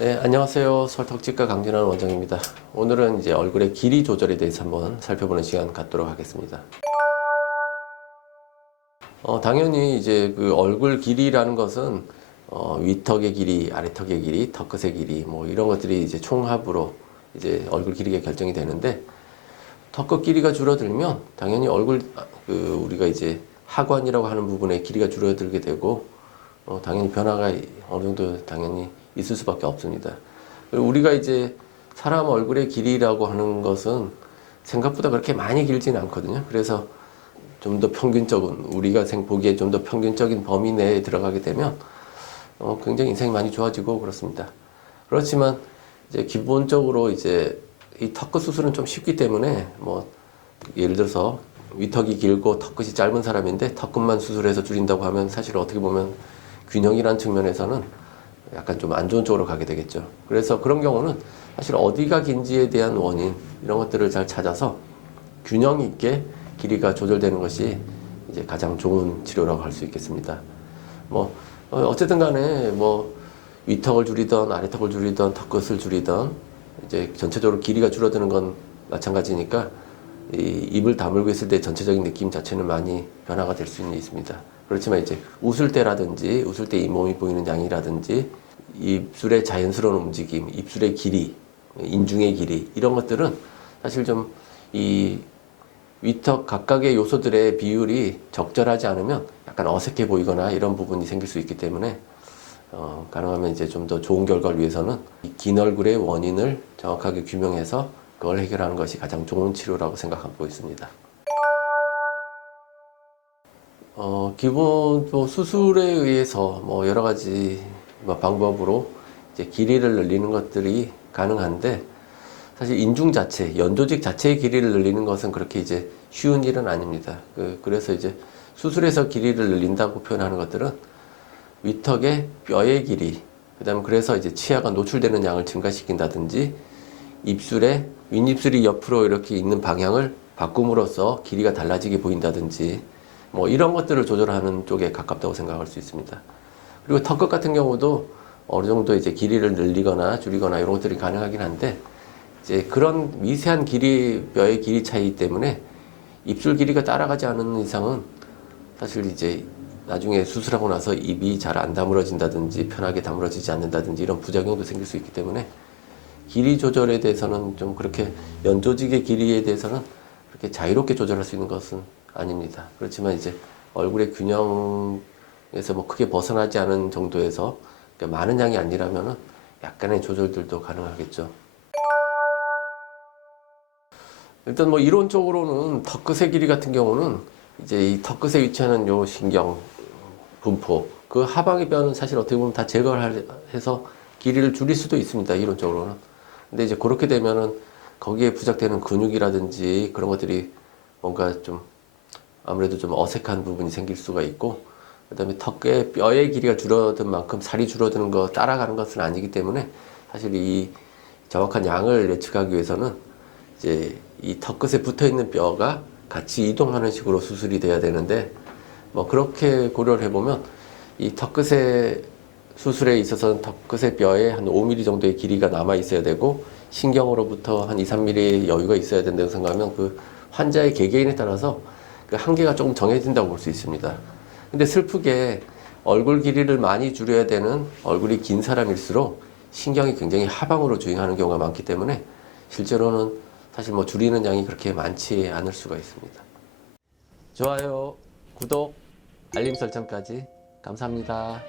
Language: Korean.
네, 안녕하세요. 설턱치과 강진환 원장입니다. 오늘은 이제 얼굴의 길이 조절에 대해서 한번 살펴보는 시간 갖도록 하겠습니다. 당연히 이제 그 얼굴 길이라는 것은 위턱의 길이, 아래턱의 길이, 턱끝의 길이 뭐 이런 것들이 이제 총합으로 이제 얼굴 길이가 결정이 되는데, 턱끝 길이가 줄어들면 당연히 얼굴 우리가 이제 하관이라고 하는 부분의 길이가 줄어들게 되고 당연히 변화가 어느 정도 당연히 있을 수밖에 없습니다. 우리가 이제 사람 얼굴의 길이라고 하는 것은 생각보다 그렇게 많이 길지는 않거든요. 그래서 좀 더 평균적인, 우리가 보기에 좀 더 평균적인 범위 내에 들어가게 되면 굉장히 인생이 많이 좋아지고 그렇습니다. 그렇지만 이제 기본적으로 이제 이 턱끝 수술은 좀 쉽기 때문에 뭐 예를 들어서 위턱이 길고 턱끝이 짧은 사람인데 턱끝만 수술해서 줄인다고 하면 사실 어떻게 보면 균형이라는 측면에서는 약간 좀 안 좋은 쪽으로 가게 되겠죠. 그래서 그런 경우는 사실 어디가 긴지에 대한 원인 이런 것들을 잘 찾아서 균형 있게 길이가 조절되는 것이 이제 가장 좋은 치료라고 할 수 있겠습니다. 뭐 어쨌든 간에 뭐 위턱을 줄이던 아래턱을 줄이던 턱끝을 줄이던 이제 전체적으로 길이가 줄어드는 건 마찬가지니까 이 입을 다물고 있을 때 전체적인 느낌 자체는 많이 변화가 될 수는 있습니다. 그렇지만 이제 웃을 때라든지 웃을 때 잇몸이 보이는 양이라든지 입술의 자연스러운 움직임, 입술의 길이, 인중의 길이 이런 것들은 사실 좀 이 위턱 각각의 요소들의 비율이 적절하지 않으면 약간 어색해 보이거나 이런 부분이 생길 수 있기 때문에 가능하면 이제 좀 더 좋은 결과를 위해서는 이 긴 얼굴의 원인을 정확하게 규명해서 그걸 해결하는 것이 가장 좋은 치료라고 생각하고 있습니다. 기본 뭐 수술에 의해서 뭐 여러 가지 뭐 방법으로 이제 길이를 늘리는 것들이 가능한데, 사실 인중 자체, 연조직 자체의 길이를 늘리는 것은 그렇게 이제 쉬운 일은 아닙니다. 그래서 이제 수술해서 길이를 늘린다고 표현하는 것들은 위턱의 뼈의 길이, 그다음에 그래서 이제 치아가 노출되는 양을 증가시킨다든지, 입술에 윗입술이 옆으로 이렇게 있는 방향을 바꿈으로써 길이가 달라지게 보인다든지, 뭐 이런 것들을 조절하는 쪽에 가깝다고 생각할 수 있습니다. 그리고 턱끝 같은 경우도 어느 정도 이제 길이를 늘리거나 줄이거나 이런 것들이 가능하긴 한데, 이제 그런 미세한 길이, 뼈의 길이 차이 때문에 입술 길이가 따라가지 않는 이상은 사실 이제 나중에 수술하고 나서 입이 잘 안 다물어진다든지 편하게 다물어지지 않는다든지 이런 부작용도 생길 수 있기 때문에 길이 조절에 대해서는 좀 그렇게 연조직의 길이에 대해서는 그렇게 자유롭게 조절할 수 있는 것은 아닙니다. 그렇지만 이제 얼굴의 균형에서 뭐 크게 벗어나지 않은 정도에서 그러니까 많은 양이 아니라면은 약간의 조절들도 가능하겠죠. 일단 뭐 이론적으로는 턱끝의 길이 같은 경우는 이제 이 턱끝에 위치하는 요 신경 분포, 그 하방의 뼈는 사실 어떻게 보면 다 제거를 해서 길이를 줄일 수도 있습니다. 이론적으로는. 근데 이제 그렇게 되면은 거기에 부착되는 근육이라든지 그런 것들이 뭔가 좀 아무래도 좀 어색한 부분이 생길 수가 있고, 그다음에 턱의 뼈의 길이가 줄어든 만큼 살이 줄어드는 거 따라가는 것은 아니기 때문에 사실 이 정확한 양을 예측하기 위해서는 이제 이 턱끝에 붙어 있는 뼈가 같이 이동하는 식으로 수술이 돼야 되는데, 뭐 그렇게 고려를 해보면 이 턱끝의 수술에 있어서는 턱끝의 뼈에 한 5mm 정도의 길이가 남아 있어야 되고, 신경으로부터 한 2, 3mm의 여유가 있어야 된다고 생각하면 그 환자의 개개인에 따라서 그 한계가 조금 정해진다고 볼 수 있습니다. 근데 슬프게 얼굴 길이를 많이 줄여야 되는 얼굴이 긴 사람일수록 신경이 굉장히 하방으로 주행하는 경우가 많기 때문에 실제로는 사실 뭐 줄이는 양이 그렇게 많지 않을 수가 있습니다. 좋아요, 구독, 알림 설정까지 감사합니다.